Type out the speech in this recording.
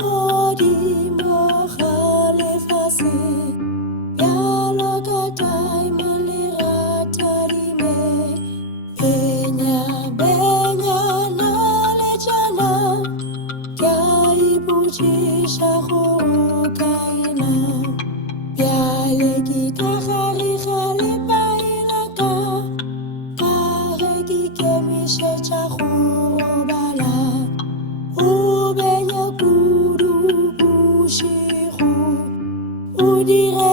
godimo ga lefatshe bjalo ka diamond le ratadime benya le tšana ke a ipotšiša gore o kaena bjale ke ka gare ga lepaela ka ge ke ikemišetša go robala o benya kudu bošego o dire